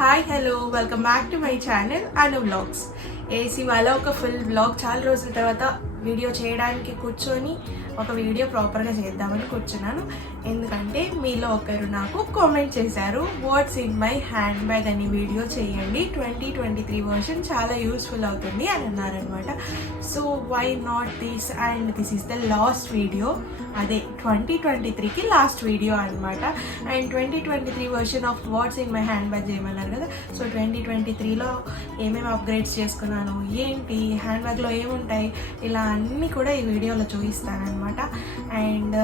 Hi hello welcome back to my channel Anu vlogs. ఇవాళ ఒక full vlog చాలా రోజుల తర్వాత వీడియో చేయడానికి కూర్చొని ఒక వీడియో ప్రాపర్గా చేద్దామని కూర్చున్నాను. ఎందుకంటే మీలో ఒకరు నాకు కామెంట్ చేశారు, what's in my hand bag అని వీడియో చేయండి, 2023 వర్షన్ చాలా యూస్ఫుల్ అవుతుంది అని అన్నారనమాట. So why not this, and this is the last video, అదే 2023కి లాస్ట్ వీడియో అనమాట. And 2023 version of what's in my hand bag చేయమన్నారు కదా. సో 2023లో ఏమేమి అప్గ్రేడ్స్ చేసుకున్నాను, ఏంటి హ్యాండ్ బ్యాగ్లో ఏముంటాయి, ఇలా అన్నీ కూడా ఈ వీడియోలో చూపిస్తాను అనమాట. అండ్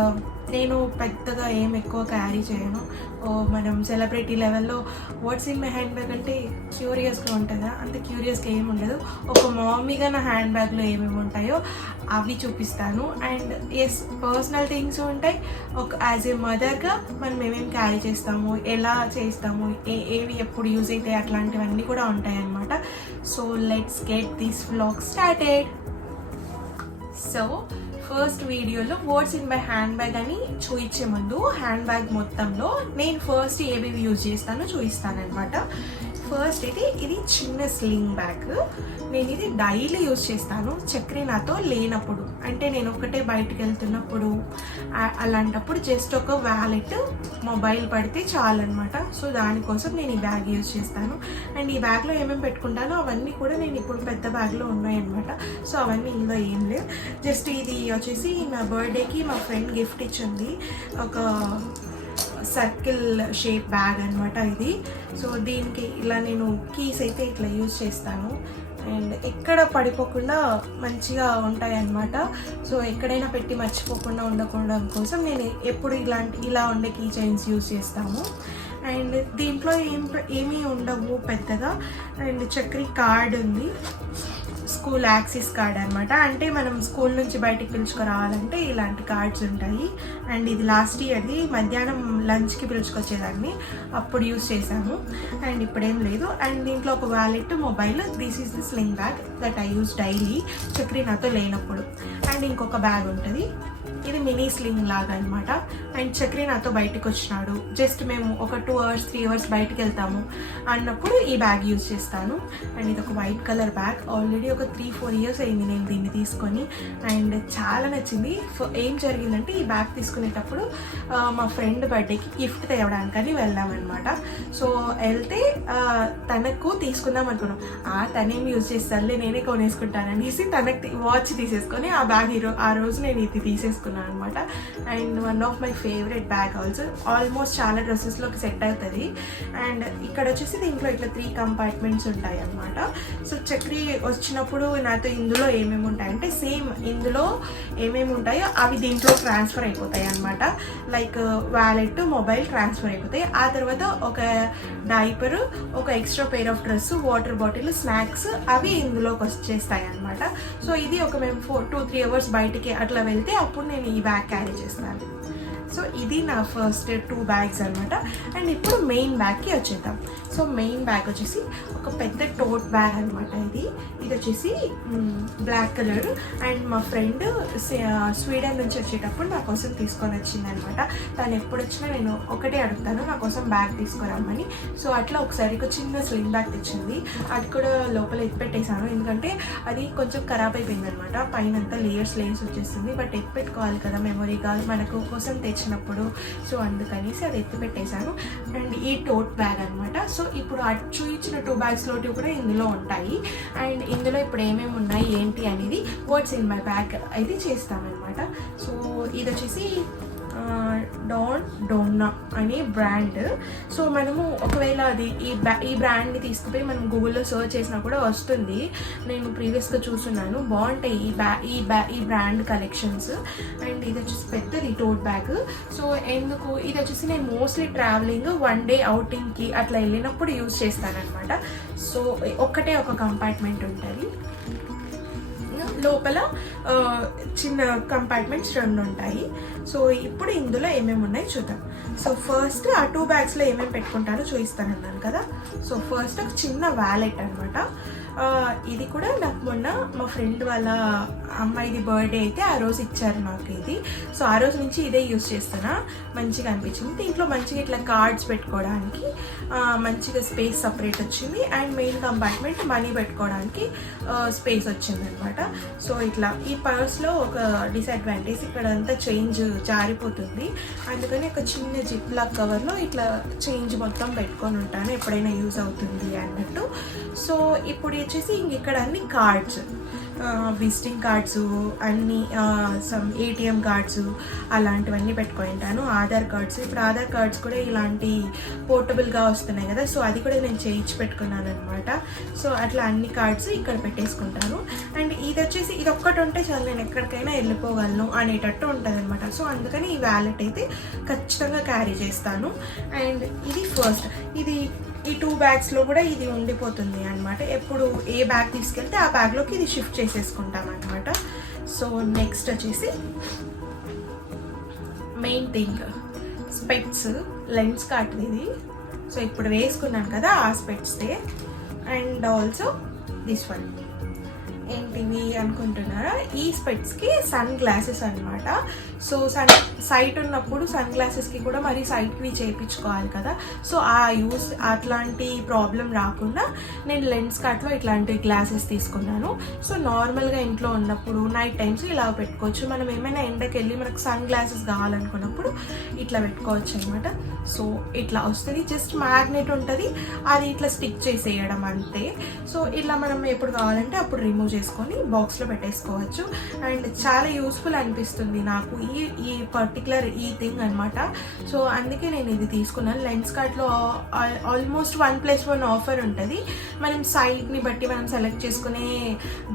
నేను పెద్దగా ఏం ఎక్కువ క్యారీ చేయను. మనం సెలబ్రిటీ లెవెల్లో watts in my hand bag అంటే క్యూరియస్గా ఉంటుందా, అంత క్యూరియస్గా ఏమి ఉండదు. ఒక మామీగా నా హ్యాండ్ బ్యాగ్లో ఏమేమి ఉంటాయో అవి చూపిస్తాను. అండ్ ఎస్, పర్సనల్ థింగ్స్ ఉంటాయి. ఒక యాజ్ ఏ మదర్గా మనం ఏమేమి క్యారీ చేస్తాము, ఎలా చేస్తాము, ఏవి ఎప్పుడు యూజ్ అవుతాయి, అట్లాంటివన్నీ కూడా ఉంటాయి అన్నమాట. So let's get this vlog started. So first వీడియోలో what's in my hand bag అని చూపించే ముందు హ్యాండ్ బ్యాగ్ మొత్తంలో నేను ఫస్ట్ ఏవి యూజ్ చేస్తానో చూపిస్తాను అనమాట. ఫస్ట్ ఇది చిన్న స్లింగ్ బ్యాగ్. నేను ఇది డైలీ యూజ్ చేస్తాను చక్రి నాతో లేనప్పుడు, అంటే నేను ఒకటే బయటకు వెళ్తున్నప్పుడు, అలాంటప్పుడు జస్ట్ ఒక వ్యాలెట్, మొబైల్ పడితే చాలన్నమాట. సో దానికోసం నేను ఈ బ్యాగ్ యూజ్ చేస్తాను. అండ్ ఈ బ్యాగ్లో ఏమేమి పెట్టుకుంటానో అవన్నీ కూడా నేను ఇప్పుడు పెద్ద బ్యాగ్లో ఉన్నాయన్నమాట. సో అవన్నీ ఇందులో ఏం లేవు. జస్ట్ ఇది వచ్చేసి నా బర్త్డేకి మా ఫ్రెండ్ గిఫ్ట్ ఇచ్చింది, ఒక సర్కిల్ షేప్ బ్యాగ్ అనమాట ఇది. సో దీనికి ఇలా నేను కీస్ అయితే ఇట్లా యూజ్ చేస్తాను. అండ్ ఎక్కడ పడిపోకుండా మంచిగా ఉంటాయి అన్నమాట. సో ఎక్కడైనా పెట్టి మర్చిపోకుండా ఉండకుండా కోసం నేను ఎప్పుడు ఇలా ఉండే కీ చైన్స్ యూజ్ చేస్తాము. అండ్ దీంట్లో ఏమీ ఉండవు పెద్దగా. అండ్ చక్రి కార్డ్ ఉంది, స్కూల్ యాక్సిస్ కార్డ్ అనమాట. అంటే మనం స్కూల్ నుంచి బయటికి పిలుచుకురావాలంటే ఇలాంటి కార్డ్స్ ఉంటాయి. అండ్ ఇది లాస్ట్ ఇయర్ది, మధ్యాహ్నం లంచ్కి పిలుచుకొచ్చేదాన్ని, అప్పుడు యూజ్ చేశాను. అండ్ ఇప్పుడేం లేదు. అండ్ దీంట్లో ఒక wallet, mobile. This is the sling bag that I use daily Chakri నాతో లేనప్పుడు. అండ్ ఇంకొక బ్యాగ్ ఉంటుంది, ఇది మినీ స్లింగ్ లాగా అనమాట. అండ్ చక్రి నాతో బయటకు వచ్చినాడు, జస్ట్ మేము ఒక 2 hours 3 hours బయటకు వెళ్తాము అన్నప్పుడు ఈ బ్యాగ్ యూజ్ చేస్తాను. అండ్ ఇది ఒక వైట్ కలర్ బ్యాగ్. ఆల్రెడీ ఒక 3-4 years అయింది నేను దీన్ని తీసుకొని. అండ్ చాలా నచ్చింది. ఏం జరిగిందంటే ఈ బ్యాగ్ తీసుకునేటప్పుడు మా ఫ్రెండ్ బర్త్డేకి గిఫ్ట్ తేవడానికని వెళ్ళామన్నమాట. సో వెళ్తే తనకు తీసుకుందాం అనుకున్నాం. తనేం యూజ్ చేస్తానులే, నేనే కొనేసుకుంటాననేసి తనకి వాచ్ తీసేసుకొని ఆ బ్యాగ్ ఆ రోజు నేను ఇది తీసేసుకున్నాను అనమాట. And one of my favourite bag also. Almost చాలా డ్రెస్సెస్లోకి సెట్ అవుతుంది. అండ్ ఇక్కడ వచ్చేసి దీంట్లో ఇట్లా 3 compartments ఉంటాయి అన్నమాట. సో చక్రి వచ్చినప్పుడు నాతో ఇందులో ఏమేమి ఉంటాయంటే సేమ్ ఇందులో ఏమేమి ఉంటాయో అవి దీంట్లో ట్రాన్స్ఫర్ అయిపోతాయి అన్నమాట. లైక్ వ్యాలెట్, మొబైల్ ట్రాన్స్ఫర్ అయిపోతాయి. ఆ తర్వాత ఒక డైపర్, ఒక extra pair of dress, water bottle, snacks అవి ఇందులోకి వచ్చేస్తాయి అన్నమాట. సో ఇది ఒక మేము 2-3 hours బయటికి అట్లా వెళ్తే అప్పుడు నేను ఈ బ్యాగ్ క్యారీ చేస్తాను. సో ఇది నా ఫస్ట్ 2 bags అనమాట. అండ్ ఇప్పుడు మెయిన్ బ్యాగ్కి వచ్చేద్దాం. సో మెయిన్ బ్యాగ్ వచ్చేసి ఒక పెద్ద టోట్ బ్యాగ్ అనమాట. ఇది వచ్చేసి బ్లాక్ కలర్. అండ్ మా ఫ్రెండ్ స్వీడన్ నుంచి వచ్చేటప్పుడు నా కోసం తీసుకొని వచ్చింది అనమాట. తను ఎప్పుడు వచ్చినా నేను ఒకటే అడుగుతాను, నా కోసం బ్యాగ్ తీసుకురమ్మని. సో అట్లా ఒకసారి ఒక చిన్న స్లింగ్ బ్యాగ్ తెచ్చింది. అది కూడా లోపల ఎత్తిపెట్టేశాను, ఎందుకంటే అది కొంచెం ఖరాబ్ అయిపోయింది అనమాట. పైన అంతా లేయర్స్ వచ్చేస్తుంది. బట్ ఎత్తిపెట్టుకోవాలి కదా, మెమొరీ కాదు మనకు కోసం తెచ్చినప్పుడు. సో అందుకనేసి అది ఎత్తిపెట్టేశాను. అండ్ ఈ టోట్ బ్యాగ్ అనమాట. సో ఇప్పుడు చూపించిన 2 bags లోటి కూడా ఇందులో ఉంటాయి. అండ్ ఇందులో ఇప్పుడు ఏమేమి ఉన్నాయి ఏంటి అనేది వాట్స్ ఇన్ మై బ్యాగ్ అయితే చేస్తామన్నమాట. సో ఇది వచ్చేసి డోన్నా అనే బ్రాండ్. సో మనము ఒకవేళ అది ఈ బ్రాండ్ని తీసుకుపోయి మనం గూగుల్లో సర్చ్ చేసినా కూడా వస్తుంది. నేను ప్రీవియస్గా చూస్తున్నాను, బాగుంటాయి ఈ బ్రాండ్ కలెక్షన్స్. అండ్ ఇది వచ్చేసి పెద్దది టోట్ బ్యాగ్. సో ఎందుకు ఇది వచ్చేసి నేను మోస్ట్లీ ట్రావెలింగ్, 1 day outingకి అట్లా వెళ్ళినప్పుడు యూజ్ చేస్తానన్నమాట. సో ఒకటే ఒక కంపార్ట్మెంట్ ఉంటుంది, లోపల చిన్న కంపార్ట్మెంట్స్ 2 ఉంటాయి. సో ఇప్పుడు ఇందులో ఏమేమి ఉన్నాయి చూద్దాం. సో ఫస్ట్ ఆ 2 bagsలో ఏమేమి పెట్టుకుంటానో చూపిస్తానన్నాను కదా. సో ఫస్ట్ ఒక చిన్న వ్యాలెట్ అనమాట. ఇది కూడా నాకు మొన్న మా ఫ్రెండ్ వాళ్ళ అమ్మాయిది బర్త్డే అయితే ఆ రోజు ఇచ్చారు నాకు ఇది. సో ఆ రోజు నుంచి ఇదే యూస్ చేస్తున్నా. మంచిగా అనిపించింది. దీంట్లో మంచిగా ఇట్లా కార్డ్స్ పెట్టుకోవడానికి మంచిగా స్పేస్ సపరేట్ వచ్చింది. అండ్ మెయిన్ కంపార్ట్మెంట్ మనీ పెట్టుకోవడానికి స్పేస్ వచ్చింది అనమాట. సో ఇట్లా ఈ పర్స్లో ఒక డిసడ్వాంటేజ్, ఇక్కడ అంతా చేంజ్ జారిపోతుంది. అందుకని ఒక చిన్న జిప్ లాక్ కవర్లో ఇట్లా చేంజ్ మొత్తం పెట్టుకొని ఉంటాను, ఎప్పుడైనా యూజ్ అవుతుంది అన్నట్టు. సో ఇప్పుడు వచ్చేసి ఇక్కడ అన్ని కార్డ్స్, విజిటింగ్ కార్డ్స్ అన్నీ, సమ్ ఏటీఎం కార్డ్స్ అలాంటివన్నీ పెట్టుకొని ఉంటాను. ఆధార్ కార్డ్స్, ఇప్పుడు ఆధార్ కార్డ్స్ కూడా ఇలాంటి పోర్టబుల్గా వస్తున్నాయి కదా, సో అది కూడా నేను చేయించి పెట్టుకున్నాను అనమాట. సో అట్లా అన్ని కార్డ్స్ ఇక్కడ పెట్టేసుకుంటాను. అండ్ ఇది వచ్చేసి ఇది ఒక్కటి ఉంటే చాలు, నేను ఎక్కడికైనా వెళ్ళిపోగలను అనేటట్టు ఉంటుంది అనమాట. సో అందుకని ఈ వ్యాలెట్ అయితే ఖచ్చితంగా క్యారీ చేస్తాను. అండ్ ఇది ఫస్ట్, ఇది ఈ 2 బ్యాగ్స్లో కూడా ఇది ఉండిపోతుంది అనమాట. ఎప్పుడు ఏ బ్యాగ్ తీసుకెళ్తే ఆ బ్యాగ్లోకి ఇది షిఫ్ట్ చేసేసుకుంటాం అనమాట. సో నెక్స్ట్ వచ్చేసి మెయిన్ థింగ్, స్పెట్స్, లెన్స్ కార్ట్ ఇది. సో ఇప్పుడు వేసుకున్నాను కదా ఆ స్పెట్స్దే. అండ్ ఆల్సో దిస్ వన్, ఏంటివి అనుకుంటున్నారా, ఈ స్పెట్స్కి సన్ గ్లాసెస్ అనమాట. సో సైట్ ఉన్నప్పుడు సన్ గ్లాసెస్కి కూడా మరి సైట్వి చేయించుకోవాలి కదా. సో ఆ యూస్ అట్లాంటి ప్రాబ్లం రాకుండా నేను లెన్స్ కార్ట్లో ఇట్లాంటి గ్లాసెస్ తీసుకున్నాను. సో నార్మల్గా ఇంట్లో ఉన్నప్పుడు నైట్ టైమ్స్ ఇలా పెట్టుకోవచ్చు. మనం ఏమైనా ఎండకి వెళ్ళి మనకు సన్ గ్లాసెస్ కావాలనుకున్నప్పుడు ఇట్లా పెట్టుకోవచ్చు అనమాట. సో ఇట్లా వస్తుంది, జస్ట్ మ్యాగ్నెట్ ఉంటుంది, అది ఇట్లా స్టిక్ చేసేయడం అంతే. సో ఇట్లా మనం ఎప్పుడు కావాలంటే అప్పుడు రిమూవ్ చేసుకొని బాక్స్లో పెట్టేసుకోవచ్చు. అండ్ చాలా యూస్ఫుల్ అనిపిస్తుంది నాకు ఈ పర్టికులర్ ఈ థింగ్ అనమాట. సో అందుకే నేను ఇది తీసుకున్నాను. లెన్స్ కార్ట్లో ఆల్మోస్ట్ 1+1 ఆఫర్ ఉంటుంది. మనం సైట్ని బట్టి మనం సెలెక్ట్ చేసుకునే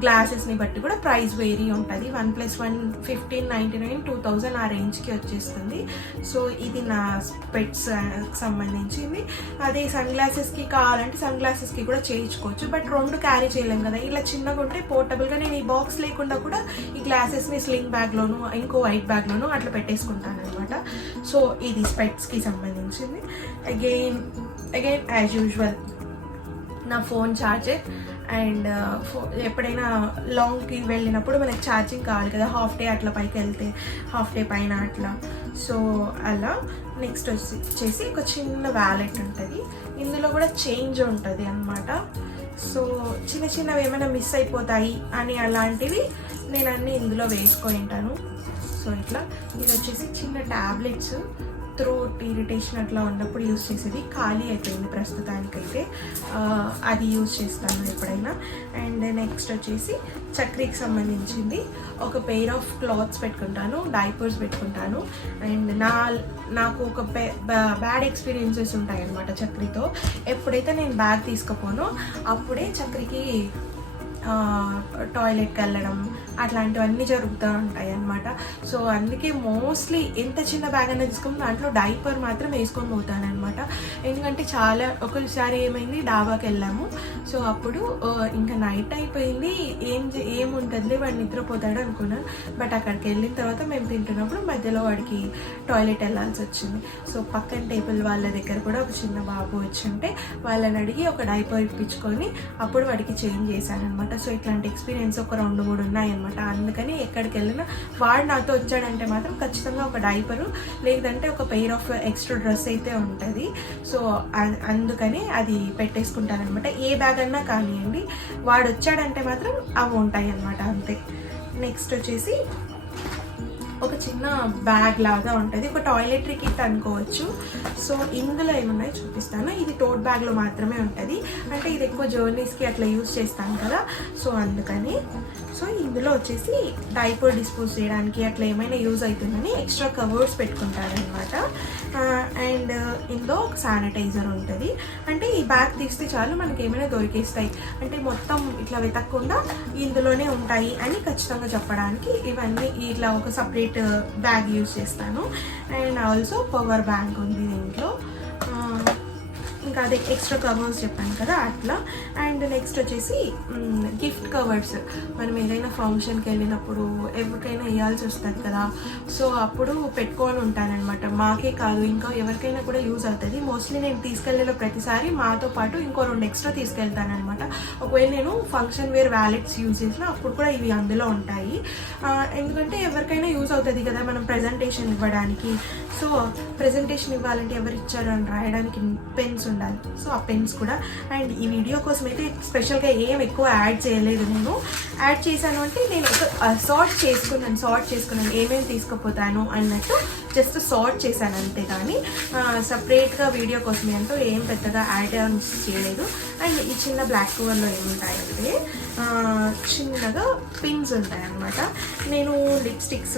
గ్లాసెస్ని బట్టి కూడా ప్రైస్ వేరీ ఉంటుంది. 1+1 1599 2000 ఆ రేంజ్కి వచ్చేస్తుంది. సో ఇది నా స్పెట్స్ సంబంధించింది. అదే సన్ గ్లాసెస్కి కావాలంటే సన్ గ్లాసెస్కి కూడా చేయించుకోవచ్చు, బట్ 2 క్యారీ చేయలేం కదా. ఇలా చిన్నగా ఉంటే పోర్టబుల్గా నేను ఈ బాక్స్ లేకుండా కూడా ఈ గ్లాసెస్ని స్లింగ్ బ్యాగ్లోను ఇంకో వైట్ బ్యాగ్లోను అట్లా పెట్టేసుకుంటాను అనమాట. సో ఇది స్పెట్స్కి సంబంధించింది. అగైన్ యాజ్ యూజువల్ నా ఫోన్ ఛార్జర్. అండ్ ఎప్పుడైనా లాంగ్కి వెళ్ళినప్పుడు మనకి ఛార్జింగ్ కావాలి కదా, హాఫ్ డే అట్లా పైకి వెళ్తే, హాఫ్ డే పైన అట్లా. సో అలా. నెక్స్ట్ వచ్చేసి ఒక చిన్న వ్యాలెట్ ఉంటుంది, ఇందులో కూడా చేంజ్ ఉంటుంది అన్నమాట. సో చిన్న చిన్నవి ఏమైనా మిస్ అయిపోతాయి అని అలాంటివి నేను అన్నీ ఇందులో వేసుకొని ఉంటాను. సో ఇట్లా. ఇది వచ్చేసి చిన్న ట్యాబ్లెట్స్, థ్రోట్ ఇరిటేషన్ అట్లా ఉన్నప్పుడు యూజ్ చేసేది, ఖాళీ అయిపోయింది ప్రస్తుతానికైతే, అది యూజ్ చేస్తాను ఎప్పుడైనా. అండ్ నెక్స్ట్ వచ్చేసి చక్రీకి సంబంధించింది ఒక పెయిర్ ఆఫ్ క్లాత్స్ పెట్టుకుంటాను, డైపర్స్ పెట్టుకుంటాను. అండ్ నాకు ఒక బ్యాడ్ ఎక్స్పీరియన్సెస్ ఉంటాయి అన్నమాట చక్రీతో. ఎప్పుడైతే నేను బ్యాగ్ తీసుకుపోనో అప్పుడే చక్రికి టాయిలెట్కి వెళ్ళడం అట్లాంటివన్నీ జరుగుతూ ఉంటాయి అన్నమాట. సో అందుకే మోస్ట్లీ ఎంత చిన్న బ్యాగ్ అనేది తీసుకుని దాంట్లో డైపర్ మాత్రం వేసుకొని పోతాను అనమాట. ఎందుకంటే చాలా ఒకసారి ఏమైంది, డాబాకి వెళ్ళాము. సో అప్పుడు ఇంకా నైట్ అయిపోయింది, ఏముంటుంది వాడు నిద్రపోతాడు అనుకున్నాను. బట్ అక్కడికి వెళ్ళిన తర్వాత మేము తింటున్నప్పుడు మధ్యలో వాడికి టాయిలెట్ వెళ్ళాల్సి వచ్చింది. సో పక్కన టేబుల్ వాళ్ళ దగ్గర కూడా ఒక చిన్న బాబు వచ్చి ఉంటే వాళ్ళని అడిగి ఒక డైపర్ ఇప్పించుకొని అప్పుడు వాడికి చేంజ్ చేశాను అనమాట. సో ఇట్లాంటి ఎక్స్పీరియన్స్ ఒక 2-3 ఉన్నాయన్నమాట. అందుకని ఎక్కడికి వెళ్ళినా వాడు నాతో వచ్చాడంటే మాత్రం ఖచ్చితంగా ఒక డైపరు లేదంటే ఒక పెయిర్ ఆఫ్ ఎక్స్ట్రా డ్రెస్ అయితే ఉంటుంది. సో అందుకని అది పెట్టేసుకుంటాను అనమాట. ఏ బ్యాగ్ అన్నా కానివ్వండి, వాడు వచ్చాడంటే మాత్రం అవి ఉంటాయి అన్నమాట, అంతే. నెక్స్ట్ వచ్చేసి ఒక చిన్న బ్యాగ్ లాగా ఉంటుంది, ఒక టాయిలెటరీ కిట్ అనుకోవచ్చు. సో ఇందులో ఏమున్నాయో చూపిస్తాను. ఇది టోట్ బ్యాగ్లో మాత్రమే ఉంటుంది, అంటే ఇది ఎక్కువ జర్నీస్కి అట్లా యూజ్ చేస్తాను కదా, సో అందుకని. సో ఇందులో వచ్చేసి డైపర్ డిస్పోజ్ చేయడానికి అట్లా ఏమైనా యూజ్ అవుతుందని ఎక్స్ట్రా కవర్స్ పెట్టుకుంటాను అనమాట. అండ్ ఇందులో ఒక శానిటైజర్ ఉంటుంది, అంటే ఈ బ్యాగ్ తీస్తే చాలు మనకి ఏమైనా దొరికేస్తాయి, అంటే మొత్తం ఇట్లా వెతకకుండా ఇందులోనే ఉంటాయి అని ఖచ్చితంగా చెప్పడానికి ఇవన్నీ ఇట్లా ఒక సపరేట్ బ్యాగ్ యూజ్ చేస్తాను. అండ్ ఆల్సో పవర్ బ్యాంక్ ఉంది దీంట్లో. ఇంకా అదే ఎక్స్ట్రా కవర్స్ చెప్పాను కదా అట్లా. అండ్ నెక్స్ట్ వచ్చేసి గిఫ్ట్ కవర్స్. మనం ఏదైనా ఫంక్షన్కి వెళ్ళినప్పుడు ఎవరికైనా వేయాల్సి వస్తుంది కదా, సో అప్పుడు పెట్టుకొని ఉంటానన్నమాట. మాకే కాదు ఇంకా ఎవరికైనా కూడా యూజ్ అవుతుంది. మోస్ట్లీ నేను తీసుకెళ్ళేలో ప్రతిసారి మాతో పాటు ఇంకో 2 ఎక్స్ట్రా తీసుకెళ్తానమాట. ఒకవేళ నేను ఫంక్షన్ వేర్ వ్యాలెట్స్ యూజ్ చేసిన అప్పుడు కూడా ఇవి అందులో ఉంటాయి. ఎందుకంటే ఎవరికైనా యూజ్ అవుతుంది కదా మనం ప్రజెంటేషన్ ఇవ్వడానికి. సో ప్రజెంటేషన్ ఇవ్వాలంటే ఎవరు ఇచ్చారు అని రాయడానికి పెన్స్ ఉండాలి. సో ఆ పెన్స్ కూడా. అండ్ ఈ వీడియో కోసం అయితే స్పెషల్గా ఏం ఎక్కువ యాడ్ చేయలేదు. నేను యాడ్ చేశాను అంటే నేను ఒక సార్ట్ చేసుకున్నాను ఏమేమి తీసుకుపోతాను అన్నట్టు జస్ట్ సార్ట్ చేశాను అంతే. కానీ సపరేట్గా వీడియో కోసం అంటూ ఏం పెద్దగా యాడ్ ఆన్స్ చేయలేదు. అండ్ ఈ చిన్న బ్లాక్ కవర్లో ఏముంటాయంటే చిన్నగా పిన్స్ ఉంటాయన్నమాట. నేను లిప్స్టిక్స్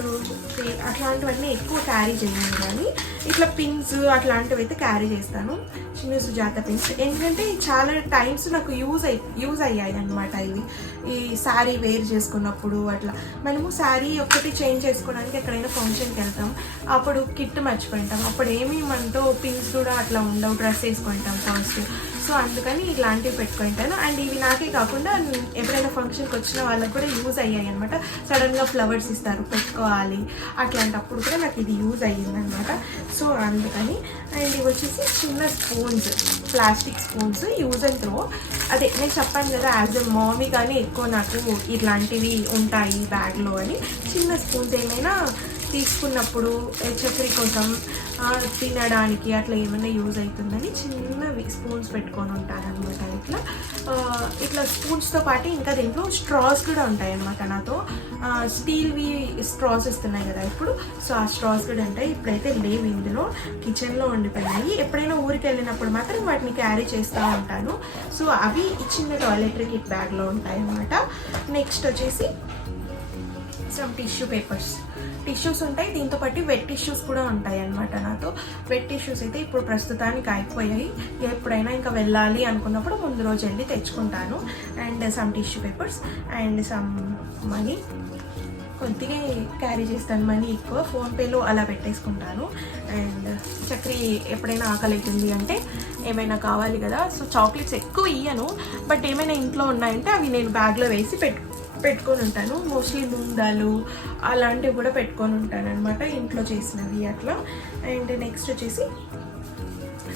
అట్లాంటివన్నీ ఎక్కువ క్యారీ చేయను, కానీ ఇట్లా పిన్స్ అట్లాంటివి అయితే క్యారీ చేస్తాను. చిన్న సుజాత పిన్స్. ఎందుకంటే చాలా టైమ్స్ నాకు యూజ్ అయ్యాయి అనమాట. ఇవి ఈ శారీ వేర్ చేసుకున్నప్పుడు అట్లా మనము శారీ ఒక్కటి చేంజ్ చేసుకోవడానికి ఎక్కడైనా ఫంక్షన్కి వెళ్తాం, అప్పుడు కిట్ మర్చిపోయింటాం. అప్పుడు ఏమి మనతో పిన్స్ కూడా అట్లా ఉండవు, డ్రెస్ వేసుకుంటాం ఫస్ట్. సో అందుకని ఇలాంటివి పెట్టుకుంటాను. అండ్ ఇవి నాకే కాకుండా ఎప్పుడైనా ఫంక్షన్కి వచ్చిన వాళ్ళకి కూడా యూజ్ అయ్యాయి అనమాట. సడన్గా ఫ్లవర్స్ ఇస్తారు పెట్టుకోవాలి, అట్లాంటప్పుడు కూడా నాకు ఇది యూజ్ అయ్యిందనమాట. సో అందుకని. అండ్ ఇవి వచ్చేసి చిన్న spoons, plastic spoons, use and throw. అదే నేను చెప్పాను కదా యాజ్ ఎ మామీ కానీ ఎక్కువ నాకు ఇట్లాంటివి ఉంటాయి బ్యాగ్లో అని. చిన్న స్పూన్స్ ఏమైనా తీసుకున్నప్పుడు చక్కెర కోసం తినడానికి అట్లా ఏమైనా యూజ్ అవుతుందని చిన్నవి స్పూన్స్ పెట్టుకొని ఉంటాను అనమాట. ఇట్లా స్పూన్స్తో పాటు ఇంకా దీంట్లో స్ట్రాస్ కూడా ఉంటాయి అన్నమాట. నాతో స్టీల్వి స్ట్రాస్ ఇస్తున్నాయి కదా ఇప్పుడు. సో ఆ స్ట్రాస్ కూడా ఉంటాయి. ఇప్పుడైతే లేవు ఇందులో, కిచెన్లో ఉండిపోయినాయి. ఎప్పుడైనా ఊరికి వెళ్ళినప్పుడు మాత్రం వాటిని క్యారీ చేస్తూ ఉంటాను. సో అవి చిన్న టాయిలెటరీ కిట్ బ్యాగ్లో ఉంటాయి అన్నమాట. నెక్స్ట్ వచ్చేసి సమ్ టిష్యూ పేపర్స్, టిష్యూస్ ఉంటాయి. దీంతో పాటు వెట్ టిష్యూస్ కూడా ఉంటాయి అన్నమాట నాతో. వెట్ టిష్యూస్ అయితే ఇప్పుడు ప్రస్తుతానికి అయిపోయాయి. ఎప్పుడైనా ఇంకా వెళ్ళాలి అనుకున్నప్పుడు ముందు రోజు వెళ్ళి తెచ్చుకుంటాను. And some tissue papers and some money. కొద్దిగా క్యారీ చేస్తాను మనీ ఎక్కువ, ఫోన్పేలో అలా పెట్టేసుకుంటాను. అండ్ చక్రి ఎప్పుడైనా ఆకలి అవుతుంది అంటే ఏమైనా కావాలి కదా, సో చాక్లెట్స్ ఎక్కువ ఇయ్యను, బట్ ఏమైనా ఇంట్లో ఉన్నాయంటే అవి నేను బ్యాగ్లో వేసి పెట్టుకొని ఉంటాను. మోస్ట్లీ ముందాలు అలాంటివి కూడా పెట్టుకొని ఉంటాను అనమాట, ఇంట్లో చేసినవి అట్లా. అండ్ నెక్స్ట్ వచ్చేసి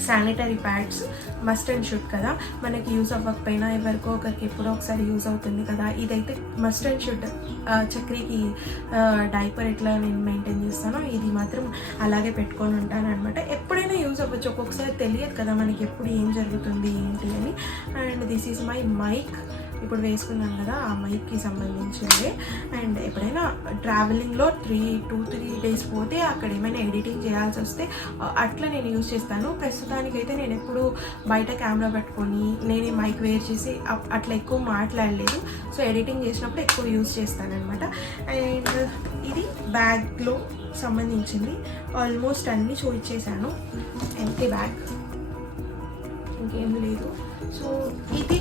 sanitary pads, must and should కదా, మనకి యూజ్ అవ్వకపోయినా ఎవరికో ఒకరికి ఎప్పుడో ఒకసారి యూజ్ అవుతుంది కదా. ఇదైతే మస్ట్ అండ్ షుడ్. చక్రికి డైపర్ ఎట్లా నేను మెయింటైన్ చేస్తానో ఇది మాత్రం అలాగే పెట్టుకొని ఉంటాను అనమాట. ఎప్పుడైనా యూజ్ అవ్వచ్చు, ఒక్కొక్కసారి తెలియదు కదా మనకి ఎప్పుడు ఏం జరుగుతుంది ఏంటి అని. And this is my mic, ఇప్పుడు వేసుకున్నాను కదా ఆ మైక్కి సంబంధించింది. అండ్ ఎప్పుడైనా ట్రావెలింగ్లో 2-3 డేస్ పోతే అక్కడ ఏమైనా ఎడిటింగ్ చేయాల్సి వస్తే అట్లా నేను యూజ్ చేస్తాను. ప్రస్తుతానికైతే నేను ఎప్పుడు బయట కెమెరా పెట్టుకొని నేనే మైక్ వేర్ చేసి అట్లా ఎక్కువ మాట్లాడలేదు. సో ఎడిటింగ్ చేసినప్పుడు ఎక్కువ యూజ్ చేస్తానన్నమాట. అండ్ ఇది బ్యాగ్లో సంబంధించింది. ఆల్మోస్ట్ అన్నీ చూపించేశాను. ఎంటీ బ్యాగ్, ఇంకేం లేదు. సో ఇది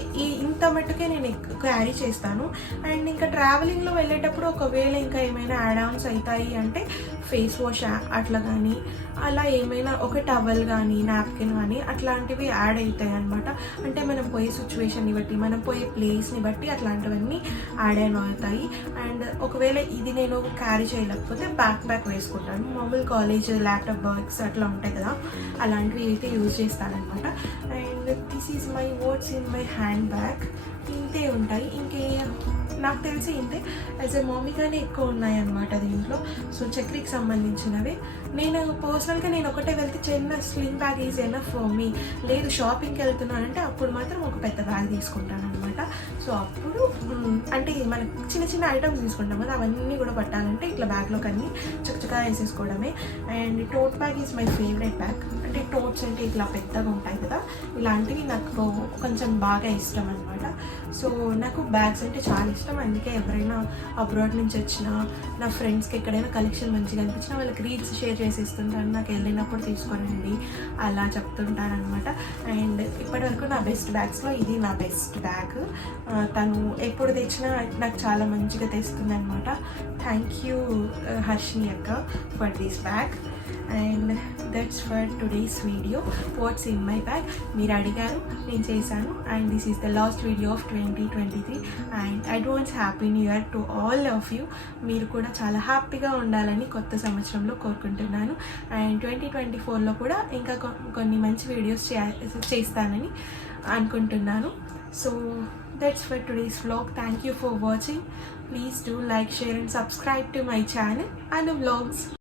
ఇంత మట్టుకే నేను క్యారీ చేస్తాను. అండ్ ఇంకా ట్రావెలింగ్లో వెళ్ళేటప్పుడు ఒకవేళ ఇంకా ఏమైనా యాడ్ ఆన్స్ అవుతాయి అంటే ఫేస్ వాష్ అట్లా కానీ అలా ఏమైనా ఒక టవల్ కానీ నాప్కిన్ కానీ అట్లాంటివి యాడ్ అవుతాయి అనమాట. అంటే మనం పోయే సిచ్యువేషన్ని బట్టి, మనం పోయే ప్లేస్ని బట్టి అట్లాంటివన్నీ యాడ్ అయిన అవుతాయి. అండ్ ఒకవేళ ఇది నేను క్యారీ చేయలేకపోతే బ్యాక్ వేసుకుంటాను. మామూలు కాలేజ్ ల్యాప్టాప్ బాక్స్ అట్లా ఉంటాయి కదా, అలాంటివి అయితే యూజ్ చేస్తానమాట. And this is my what's in my hand bag. ఇంతే ఉంటాయి, ఇంకే నాకు తెలిసి ఇంతే. యాజ్ ఎ మమ్మీగానే ఎక్కువ ఉన్నాయన్నమాట దీంట్లో. సో చక్రికి సంబంధించినవి నేను పర్సనల్గా నేను ఒకటే వెళ్తే చిన్న sling bag is enough for me. లేదు షాపింగ్కి వెళ్తున్నానంటే అప్పుడు మాత్రం ఒక పెద్ద బ్యాగ్ తీసుకుంటాను అనమాట. సో అప్పుడు అంటే మనకు చిన్న ఐటమ్స్ తీసుకుంటాం కదా, అవన్నీ కూడా పట్టాలంటే ఇట్లా బ్యాగ్లోకి అన్నీ చక్కగా వేసేసుకోవడమే. And tote bag is my favourite bag. అంటే టోట్స్ అంటే ఇట్లా పెద్దగా ఉంటాయి కదా, ఇలాంటివి నాకు కొంచెం బాగా ఇష్టం అనమాట. సో నాకు బ్యాగ్స్ అంటే చాలా ఇష్టం. అందుకే ఎవరైనా అబ్రాడ్ నుంచి వచ్చినా నా ఫ్రెండ్స్కి ఎక్కడైనా కలెక్షన్ మంచిగా అనిపించినా వాళ్ళకి రీల్స్ షేర్ చేసేస్తుంటాను, నాకు వెళ్ళినప్పుడు తీసుకోనండి అలా చెప్తుంటాను అనమాట. అండ్ ఇప్పటివరకు నా బెస్ట్ బ్యాగ్స్లో ఇది నా బెస్ట్ బ్యాగ్. తను ఎప్పుడు తెచ్చినా నాకు చాలా మంచిగా తెస్తుంది అనమాట. థ్యాంక్ యూ హర్షిని అక్క for this bag. And that's for today's video. Watts in my bag మీరు అడిగారు, నేను చేశాను. And this is the last video of 2023 and advance happy new year to all of you. మీరు కూడా చాలా హ్యాపీగా ఉండాలని కొత్త సంవత్సరంలో కోరుకుంటున్నాను. అండ్ 2024లో కూడా ఇంకా కొన్ని మంచి వీడియోస్ చేస్తానని అనుకుంటున్నాను. So that's for today's vlog. Thank you for watching. Please do like, share and subscribe to my channel Anu Vlogs.